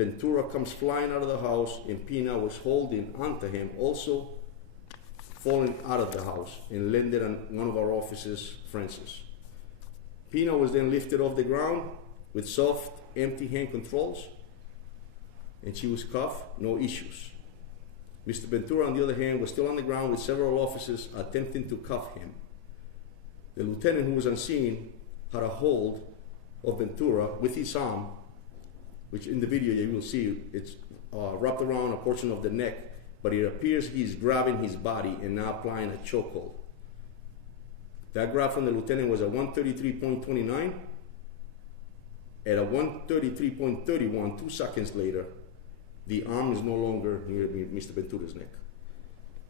Ventura comes flying out of the house, and Pina was holding onto him, also falling out of the house, and landed on one of our officers, Francis. Pina was then lifted off the ground with soft, empty hand controls, and she was cuffed, no issues. Mr. Ventura, on the other hand, was still on the ground with several officers attempting to cuff him. The lieutenant, who was on scene, had a hold of Ventura with his arm, which in the video you will see it's wrapped around a portion of the neck, but it appears he's grabbing his body and now applying a chokehold. That grab from the lieutenant was at 133.29. At a 133.31, 2 seconds later, the arm is no longer near Mr. Ventura's neck.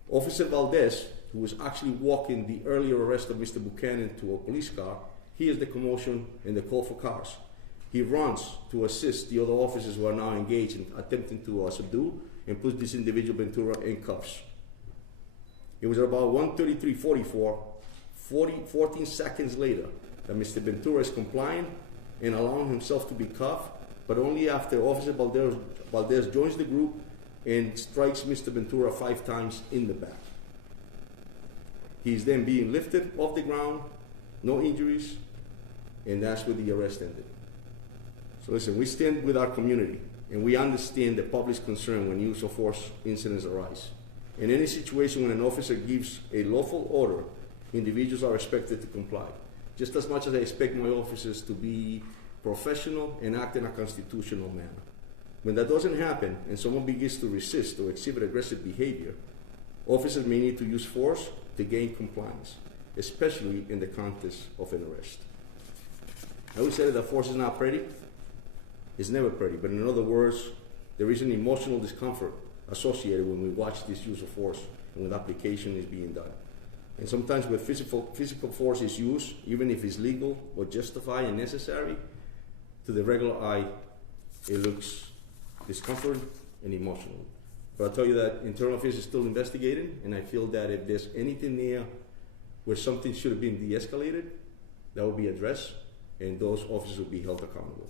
Officer Valdez, who was actually walking the earlier arrest of Mr. Buchanan to a police car, hears the commotion and the call for cars. He runs to assist the other officers who are now engaged in attempting to subdue and put this individual Ventura in cuffs. It was about 1:33:44, 14 seconds later, that Mr. Ventura is complying and allowing himself to be cuffed, but only after Officer Valdez joins the group and strikes Mr. Ventura 5 times in the back. He's then being lifted off the ground, no injuries, and that's where the arrest ended. So listen, we stand with our community, and we understand the public's concern when use of force incidents arise. In any situation when an officer gives a lawful order, individuals are expected to comply. Just as much as I expect my officers to be professional and act in a constitutional manner. When that doesn't happen and someone begins to resist or exhibit aggressive behavior, officers may need to use force to gain compliance, especially in the context of an arrest. I would say that force is not pretty. It's never pretty, but in other words, there is an emotional discomfort associated when we watch this use of force and when application is being done. And sometimes when physical force is used, even if it's legal or justified and necessary, to the regular eye, it looks discomforting and emotional. But I'll tell you that internal affairs is still investigating, and I feel that if there's anything there where something should have been de-escalated, that will be addressed, and those officers will be held accountable.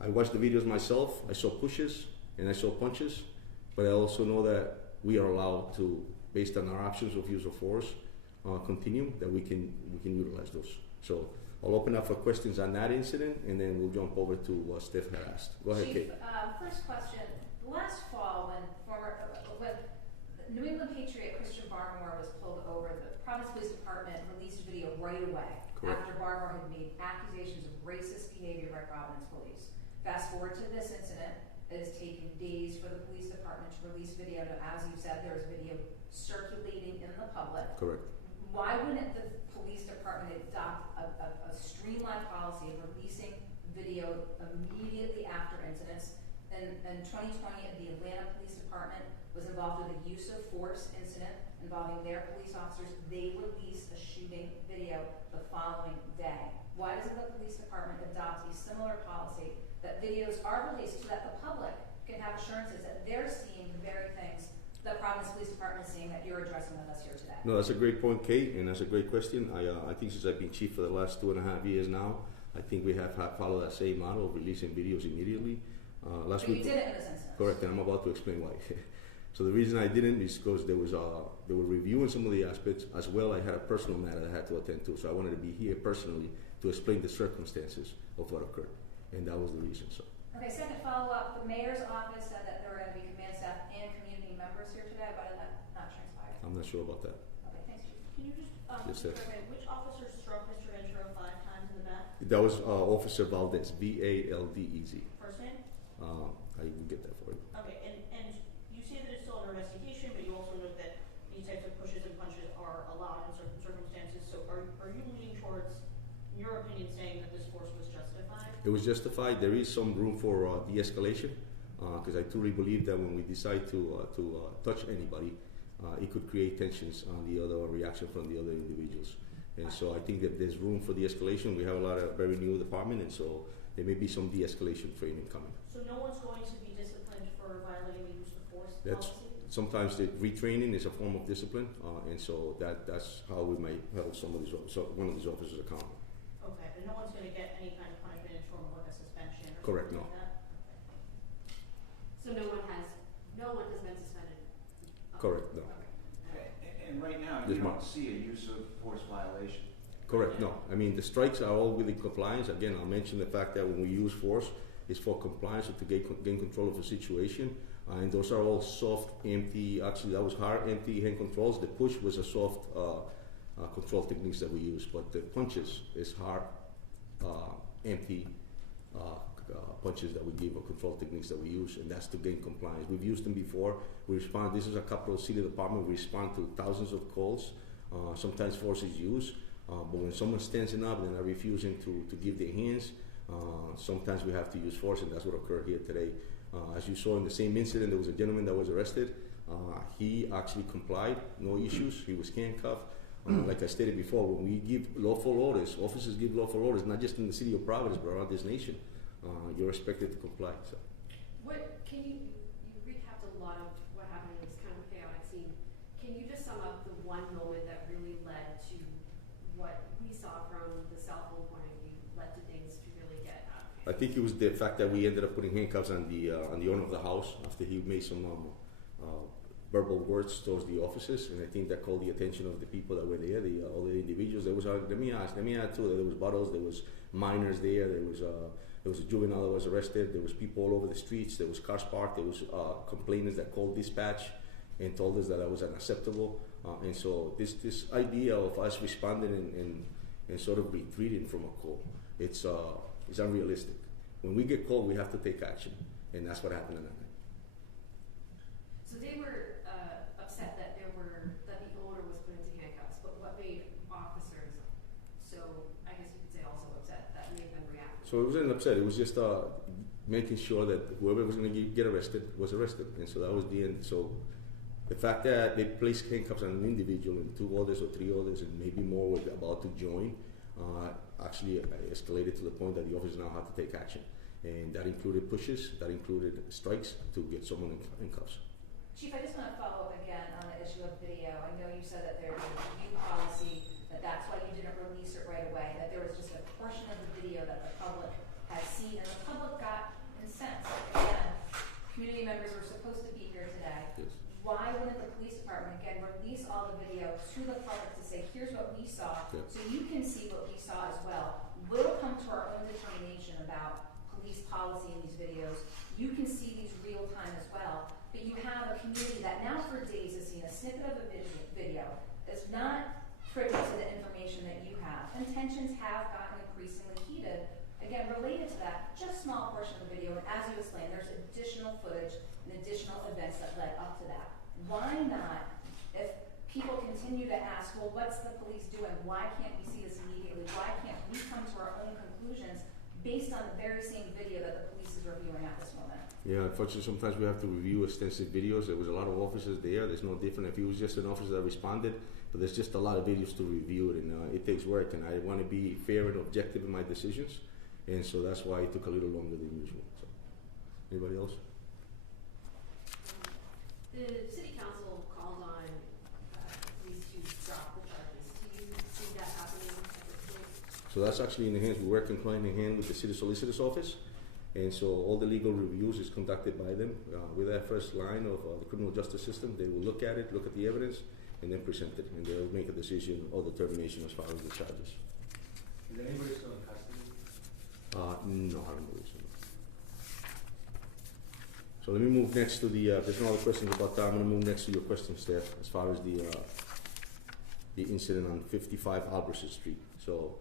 I watched the videos myself. I saw pushes and I saw punches, but I also know that we are allowed to, based on our options of use of force, continue, that we can utilize those. So I'll open up for questions on that incident, and then we'll jump over to what Steph had asked. Go ahead, Chief, Kate. First question. Last fall, when New England Patriot Christian Barmore was pulled over, the Providence Police Department released video right away. Correct. After Barmore had made accusations of racist behavior by Providence Police. Fast forward to this incident, it has taken days for the police department to release video. Now, as you said, there is video circulating in the public. Correct. Why wouldn't the police department adopt a streamlined policy of releasing video immediately after incidents? In 2020, the Atlanta Police Department was involved with a use of force incident involving their police officers. They released a shooting video the following day. Why doesn't the police department adopt a similar policy that videos are released so that the public can have assurances that they're seeing the very things that Providence Police Department is seeing that you're addressing with us here today? No, that's a great point, Kate, and that's a great question. I think since I've been chief for the last 2.5 years now, I think we have followed that same model of releasing videos immediately. Last but week, you did it in this instance. correct, and I'm about to explain why. So the reason I didn't is because they were reviewing some of the aspects as well. I had a personal matter that I had to attend to, so I wanted to be here personally to explain the circumstances of what occurred, and that was the reason. So. Okay, second follow-up. The mayor's office said that there were going to be command staff and community members here today. Why did that not transpire? I'm not sure about that. Okay, thanks, Chief. Can you just clarify which officer struck Mr. Ventura 5 times in the back? That was Officer Valdez, Valdez. First name? I can get that for you. Okay, and you say that it's still under investigation, but you also note that these types of pushes and punches are allowed in certain circumstances. So are you leaning towards, in your opinion, saying that this force was justified? It was justified. There is some room for de-escalation because I truly believe that when we decide to touch anybody, it could create tensions on the other reaction from the other individuals. And so I think that there's room for de-escalation. We have a lot of very new department, and so there may be some de-escalation training coming. So no one's going to be disciplined for violating the use of force policy? Sometimes the retraining is a form of discipline, and so that's how we might hold one of these officers accountable. Okay, but no one's going to get any kind of punishment in form of like a suspension or Correct, something no. like that? Okay. Correct, no. And right now, This you month. don't see a use of force violation. Correct, no. I mean, the strikes are all within compliance. Again, I'll mention the fact that when we use force, it's for compliance or to gain control of the situation. And those are all soft, empty, actually that was hard, empty hand controls. The push was a soft control techniques that we use, but the punches is hard, empty punches that we give or control techniques that we use, and that's to gain compliance. We've used them before. We respond, this is a capital city department, we respond to thousands of calls. Sometimes force is used, but when someone's standing up and they're refusing to give their hands, sometimes we have to use force, and that's what occurred here today. As you saw in the same incident, there was a gentleman that was arrested. He actually complied, no issues. He was handcuffed. Like I stated before, when we give lawful orders, officers give lawful orders, not just in the city of Providence, but around this nation. You're expected to comply. So. What can you recapped a lot of what happened in this kind of chaotic scene. Can you just sum up the one moment that really led to what we saw from the cell phone point of view, led to things to really get out of hand? I think it was the fact that we ended up putting handcuffs on the owner of the house after he made some verbal words towards the officers, and I think that called the attention of the people that were there, all the individuals. There was let me add too. There was bottles, there was minors there, there was a juvenile that was arrested. There was people all over the streets. There was cars parked. There was complainants that called dispatch and told us that that was unacceptable. And so this idea of us responding and sort of retreating from a call, it's unrealistic. When we get called, we have to take action, and that's what happened that night. So they were upset that the owner was put into handcuffs, but what made officers so, I guess you could say also upset, that made them react? So it wasn't upset. It was just making sure that whoever was going to get arrested was arrested, and so that was the end. So the fact that they placed handcuffs on an individual and 2 others or 3 others and maybe more were about to join actually escalated to the point that the officers now had to take action, and that included pushes, that included strikes to get someone in cuffs. Chief, I just want to follow up again on the issue of video. I know you said that there was a review policy, that's why you didn't release it right away, that there was just a portion of the video that the public had seen, and the public got incensed. Again, community members were supposed to be here today. Yes. Why wouldn't the police department, again, release all the video to the public to say, here's what we saw, Yeah. so you can see what we saw as well. We'll come to our own determination about police policy in these videos. You can see these real time as well. But you have a community that now for days has seen a snippet of a video, is not privy to the information that you have. And tensions have gotten increasingly heated. Again, related to that, just small portion of the video, and as you explained, there's additional footage and additional events that led up to that. Why not, if people continue to ask, well, what's the police doing? Why can't we see this immediately? Why can't we come to our own conclusions based on the very same video that the police is reviewing at this moment? Yeah, unfortunately, sometimes we have to review extensive videos. There was a lot of officers there. There's no different if it was just an officer that responded, but there's just a lot of videos to review it, and it takes work, and I want to be fair and objective in my decisions, and so that's why it took a little longer than usual. So, anybody else? The city council called on police to drop the charges. Do you see that happening at this point? So that's actually in the hands. We work hand in hand with the city solicitor's office, and so all the legal reviews is conducted by them. With that first line of the criminal justice system, they will look at it, look at the evidence, and then present it, and they'll make a decision or determination as far as the charges. Is anybody still in custody? No, I don't believe so. So let me move next to the, there's no other questions about that. I'm going to move next to your question, Steph, as far as the incident on 55 Albertson Street. So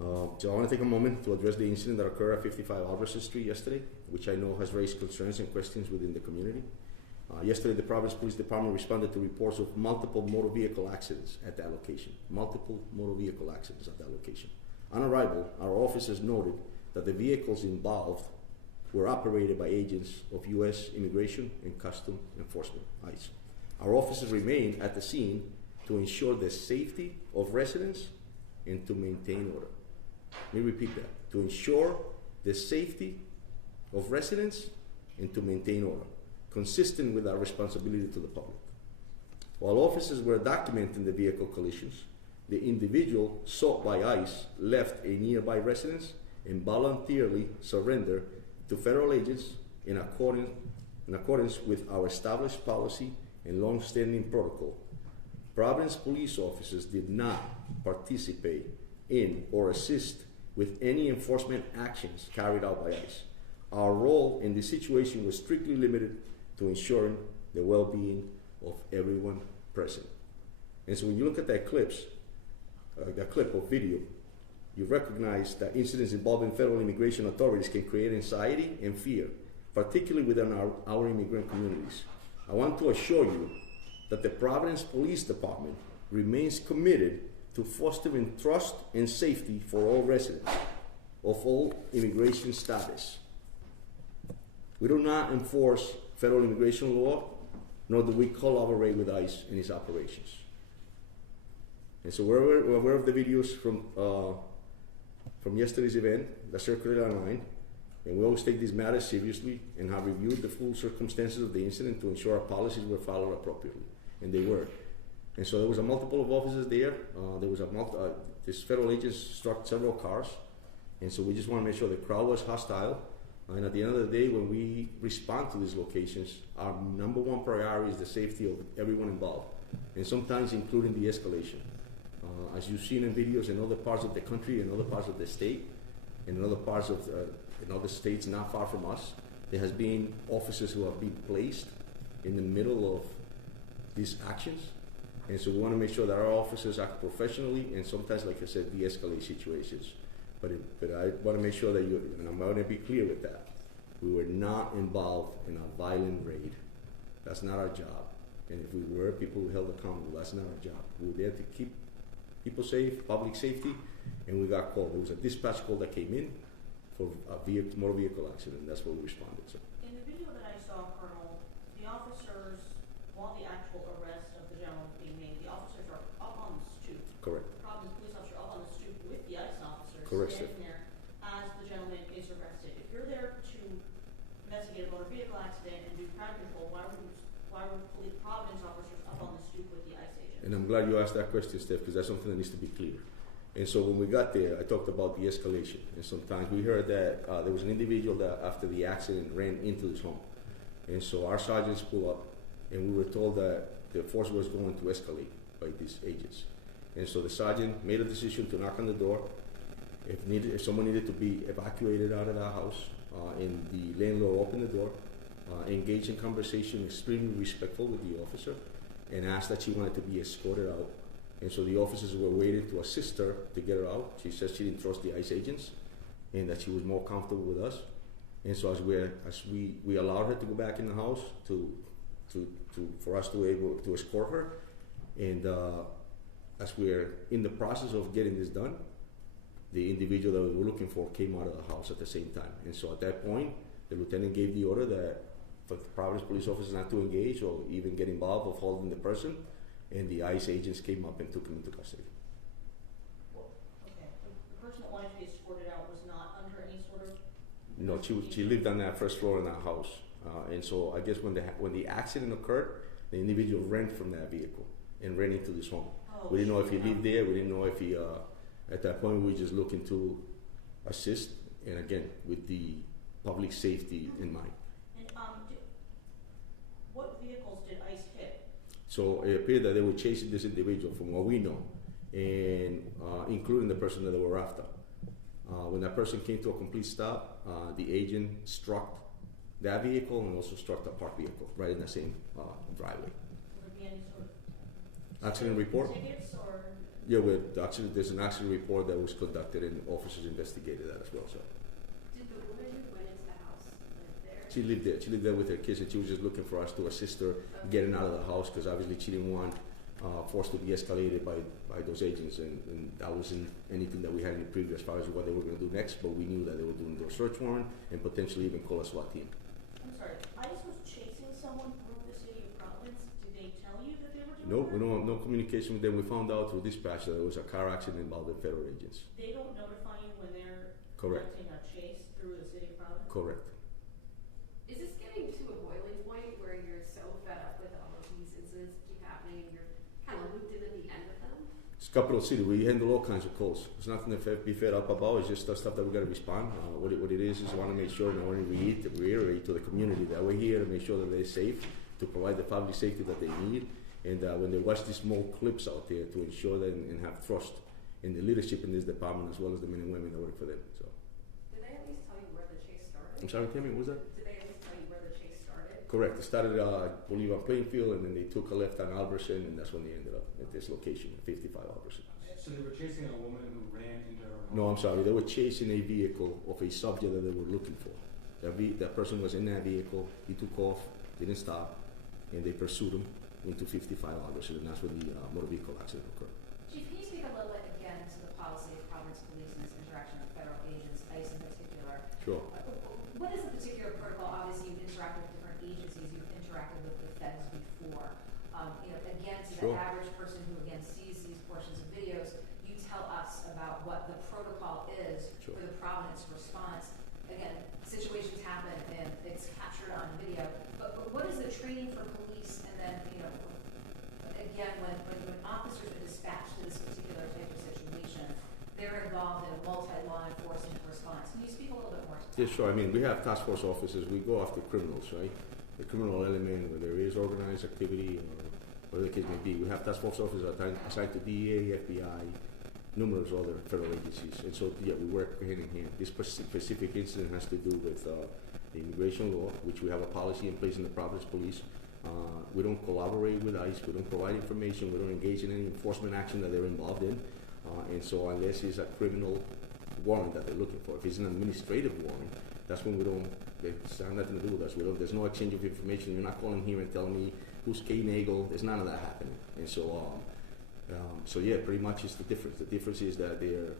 I want to take a moment to address the incident that occurred at 55 Albertson Street yesterday, which I know has raised concerns and questions within the community. Yesterday, the Providence Police Department responded to reports of multiple motor vehicle accidents at that location. Multiple motor vehicle accidents at that location. On arrival, our officers noted that the vehicles involved were operated by agents of U.S. Immigration and Customs Enforcement, ICE. Our officers remained at the scene to ensure the safety of residents and to maintain order. Let me repeat that. To ensure the safety of residents and to maintain order, consistent with our responsibility to the public. While officers were documenting the vehicle collisions, the individual sought by ICE left a nearby residence and voluntarily surrendered to federal agents in accordance with our established policy and long-standing protocol, Providence police officers did not participate in or assist with any enforcement actions carried out by ICE. Our role in this situation was strictly limited to ensuring the well-being of everyone present. And so when you look at that clip of video, you recognize that incidents involving federal immigration authorities can create anxiety and fear, particularly within our immigrant communities. I want to assure you that the Providence Police Department remains committed to fostering trust and safety for all residents of all immigration status. We do not enforce federal immigration law, nor do we collaborate with ICE in its operations. And so we're aware of the videos from yesterday's event that circulated online, and we always take these matters seriously and have reviewed the full circumstances of the incident to ensure our policies were followed appropriately, and they were. And so there was a multiple of officers there. This federal agents struck several cars, and so we just want to make sure the crowd was hostile. And at the end of the day, when we respond to these locations, our number one priority is the safety of everyone involved, and sometimes including the escalation. As you've seen in videos in other parts of the country, in other parts of the state, and in other parts of in other states not far from us, there has been officers who have been placed in the middle of these actions. And so we want to make sure that our officers act professionally and sometimes, like I said, de-escalate situations. But I want to make sure that and I'm going to be clear with that, we were not involved in a violent raid. That's not our job. And if we were, people were held accountable. That's not our job. We were there to keep people safe, public safety, and we got called. There was a dispatch call that came in for a motor vehicle accident. That's what we responded to. In the video that I saw, Colonel, the officers, while the actual arrest of the gentleman was being made, the officers are up on the stoop. Correct. The Providence police officer up on the stoop with the ICE officers Correct, standing there as the gentleman is arrested. If you're there to investigate a motor vehicle accident and do crowd control, why were Providence officers up on the stoop with the ICE agents? And I'm glad you asked that question, Steph, because that's something that needs to be clear. And so when we got there, I talked about the escalation. And sometimes we heard that there was an individual that after the accident ran into his home. And so our sergeants pulled up, and we were told that the force was going to escalate by these agents. And so the sergeant made a decision to knock on the door. If someone needed to be evacuated out of the house, and the landlord opened the door, engaged in conversation, extremely respectful with the officer, and asked that she wanted to be escorted out. And so the officers were waiting to assist her to get her out. She said she didn't trust the ICE agents and that she was more comfortable with us. And so as we allowed her to go back in the house for us to be able to escort her. And as we're in the process of getting this done, the individual that we were looking for came out of the house at the same time. And so at that point, the lieutenant gave the order that for the Providence police officers not to engage or even get involved of holding the person. And the ICE agents came up and took him into custody. Well, okay. The person that wanted to be escorted out was not under any sort of... No, she lived on that first floor in that house. And so I guess when the accident occurred, the individual ran from that vehicle and ran into this home. Oh, we didn't know if he lived there. We didn't know if he, at that point, we were just looking to assist. And again, with the public safety in mind. And what vehicles did ICE hit? So it appeared that they were chasing this individual from what we know, and including the person that they were after. When that person came to a complete stop, the agent struck that vehicle and also struck the parked vehicle right in the same driveway. Will there be any sort of Accident report? tickets or? Yeah, there's an accident report that was conducted and officers investigated that as well. So. Did the woman who went into the house live there? She lived there. She lived there with her kids, and she was just looking for us to assist her getting out of the house because obviously she didn't want force to be escalated by those agents, and that wasn't anything that we had in the preview as far as what they were going to do next. But we knew that they were doing their search warrant and potentially even call a SWAT team. I'm sorry, ICE was chasing someone through the city of Providence. Did they tell you that they were doing that? No communication with them. We found out through dispatch that there was a car accident involving federal agents. They don't notify you when they're Correct. conducting a chase through the city of Providence? Correct. Is this getting to a boiling point where you're so fed up with all of these incidents keep happening and you're kind of looped in at the end of them? It's capital city. We handle all kinds of calls. There's nothing to be fed up about. It's just the stuff that we got to respond. What it is I want to make sure, and I want to reiterate to the community that we're here to make sure that they're safe. to provide the public safety that they need. And when they watch these small clips out there to ensure that and have trust in the leadership in this department as well as the men and women that work for them. So. Did they at least tell you where the chase started? I'm sorry, Tammy, what was that? Did they at least tell you where the chase started? Correct. It started, I believe, on Plainfield, and then they took a left on Albertson, and that's when they ended up at this location, 55 Albertson. So they were chasing a woman who ran into her home? No, I'm sorry. They were chasing a vehicle of a subject that they were looking for. That person was in that vehicle. He took off, didn't stop, and they pursued him into 55 Albertson, and that's when the motor vehicle accident occurred. Chief, can you speak a little bit again to the policy of Providence Police and its interaction with federal agents, ICE in particular? Sure. What is the particular protocol? Obviously, you've interacted with different agencies. You've interacted with the feds before. Again, to Sure. the average person who again sees these portions of videos, you tell us about what the protocol is Sure. for the Providence response. Again, situations happen and it's captured on video. But what is the training for police? And then, again, when officers are dispatched to this particular type of situation, they're involved in a multi-law enforcement response. Can you speak a little bit more to that? Yeah, sure. I mean, we have task force officers. We go after criminals, right? The criminal element, where there is organized activity or whatever the case may be. We have task force officers assigned to DEA, FBI, numerous other federal agencies. And so, yeah, we work hand in hand. This specific incident has to do with the immigration law, which we have a policy in place in the Providence Police. We don't collaborate with ICE. We don't provide information. We don't engage in any enforcement action that they're involved in. And so unless it's a criminal warrant that they're looking for, if it's an administrative warrant, that's when we don't, it's nothing to do with us. There's no exchange of information. You're not calling here and telling me who's K-Nagel. There's none of that happening. And so, so yeah, pretty much it's the difference. The difference is that the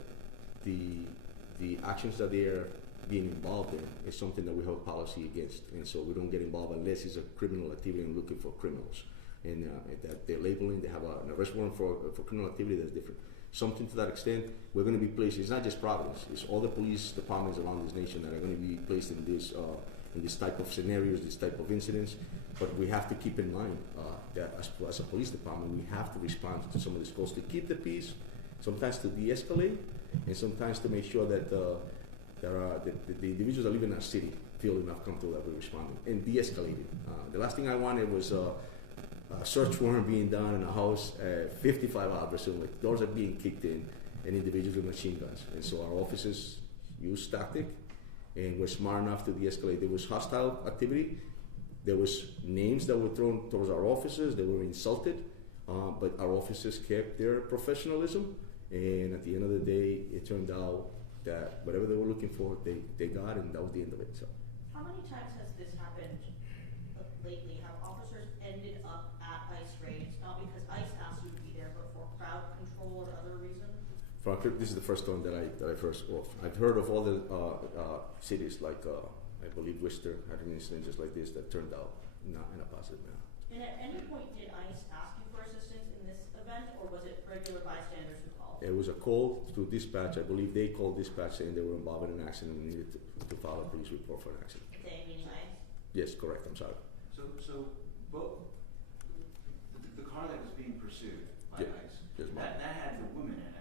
actions that they're being involved in is something that we have a policy against, and so we don't get involved unless it's a criminal activity and looking for criminals. And that they're labeling, they have an arrest warrant for criminal activity that's different. Something to that extent, we're going to be placed. It's not just Providence; it's all the police departments around this nation that are going to be placed in this type of scenarios, this type of incidents. But we have to keep in mind that as a police department, we have to respond to some of these calls to keep the peace, sometimes to de-escalate, and sometimes to make sure that the individuals that live in our city feel enough comfortable that we're responding and de-escalating. The last thing I wanted was a search warrant being done in a house at 55 Albertson with doors are being kicked in and individuals with machine guns. And so our officers used tactic and were smart enough to de-escalate. There was hostile activity. There was names that were thrown towards our officers. They were insulted, but our officers kept their professionalism. And at the end of the day, it turned out that whatever they were looking for, they got, and that was the end of it. So. How many times has this happened lately? Have officers ended up at ICE raids, not because ICE asked you to be there, but for crowd control or other reasons? This is the first time that I first off. I've heard of other cities like I believe Worcester had an incident just like this that turned out not in a positive manner. And at any point did ICE ask you for assistance in this event, or was it regular bystanders who called? It was a call to dispatch. I believe they called dispatch saying they were involved in an accident and needed to file a police report for an accident. They meaning ICE? Yes, correct. I'm sorry. So both the car that was being pursued by Yeah. ICE, Yes, ma'am. that had the woman in it,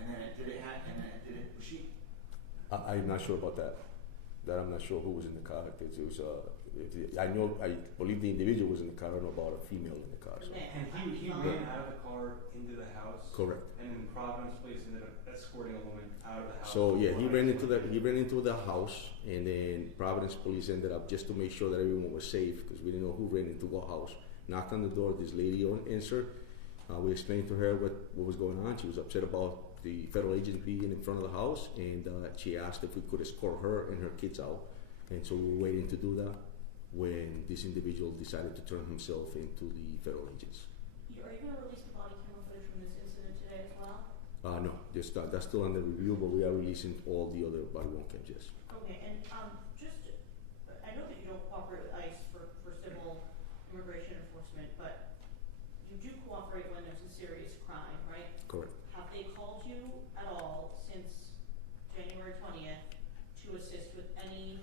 and then was she? I'm not sure about that. I'm not sure who was in the car. I believe the individual was in the car. I don't know about a female in the car. So. Man, And he ran out of the car into the house. Correct. And then Providence Police ended up escorting a woman out of the house. So yeah, he ran into the house, and then Providence Police ended up, just to make sure that everyone was safe, because we didn't know who ran into what house. Knocked on the door. This lady answered. We explained to her what was going on. She was upset about the federal agent being in front of the house, and she asked if we could escort her and her kids out. And so we were waiting to do that when this individual decided to turn himself into the federal agents. Are you going to release the body camera footage from this incident today as well? No, that's still under review, but we are releasing all the other body worn cams, yes. Okay, and I know that you don't cooperate with ICE for civil immigration enforcement, but you do cooperate when there's a serious crime, right? Correct. Have they called you at all since January 20th to assist with any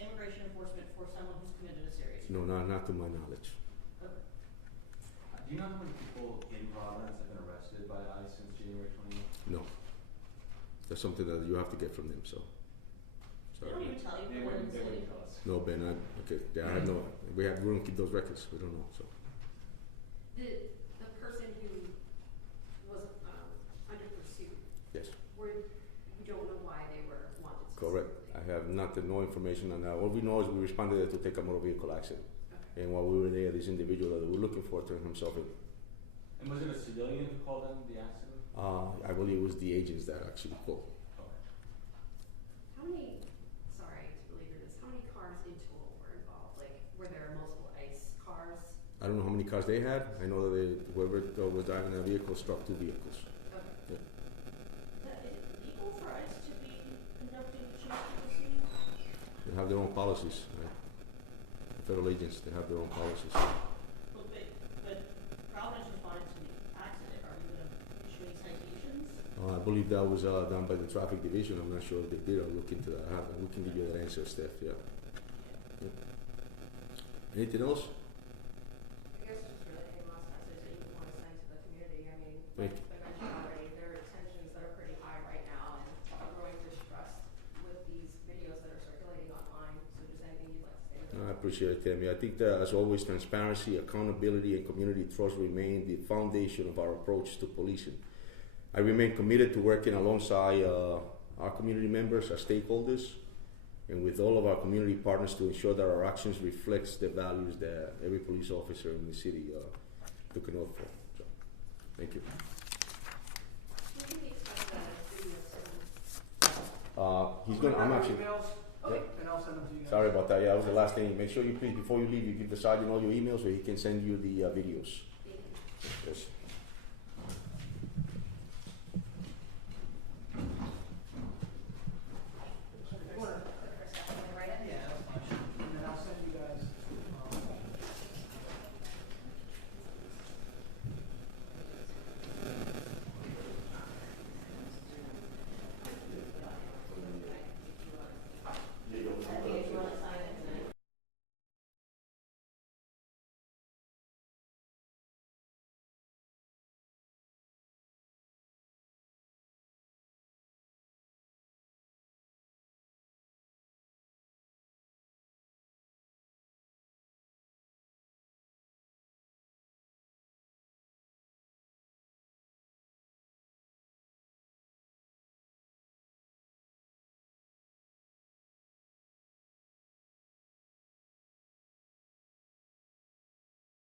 immigration enforcement for someone who's committed a serious crime? No, not to my knowledge. Okay. Do you know how many people in Providence have been arrested by ICE since January 20th? No. That's something that you have to get from them, so. They don't even tell you They what wouldn't incident. tell us. No, Ben, okay, yeah, I have no, we don't keep those records, we don't know, so. The person who was under pursuit, Yes, you don't know why they were wanted correct. specifically? I have no information on that. All we know is we responded there to take a motor vehicle accident. Okay. And while we were there, this individual that we were looking for turned himself in. And was it a civilian who called in the accident? I believe it was the agents that actually called. Okay. How many, sorry to belabor this, how many cars in total were involved? Like, were there multiple ICE cars? I don't know how many cars they had. I know that whoever was driving that vehicle struck 2 vehicles. Okay. Yeah. Is it legal for ICE to be conducting chase to the scene? They have their own policies, right? The federal agents, they have their own policies. But Providence responded to the accident, are you gonna issue any citations? I believe that was done by the traffic division. I'm not sure if they did. I'll look into that. We can give you that answer, Steph. Yeah. Yeah. Anything else? I guess just really any last message that you want to send to the community. I mean, Thank like I mentioned already, there are tensions that are pretty high right now and a growing distrust with these videos that are circulating online. So just anything you'd like to say to them? I appreciate it, Tammy. I think that, as always, transparency, accountability, and community trust remain the foundation of our approach to policing. I remain committed to working alongside our community members, our stakeholders, and with all of our community partners to ensure that our actions reflects the values that every police officer in the city took an oath for. So, thank you. When can we expect the video soon? He's gonna. I'm actually. Emails, Yep. and I'll send them to you guys. Sorry about that. Yeah, that was the last thing. Make sure you please, before you leave, you give the sergeant all your emails so he can send you the videos. Thank you. Yes.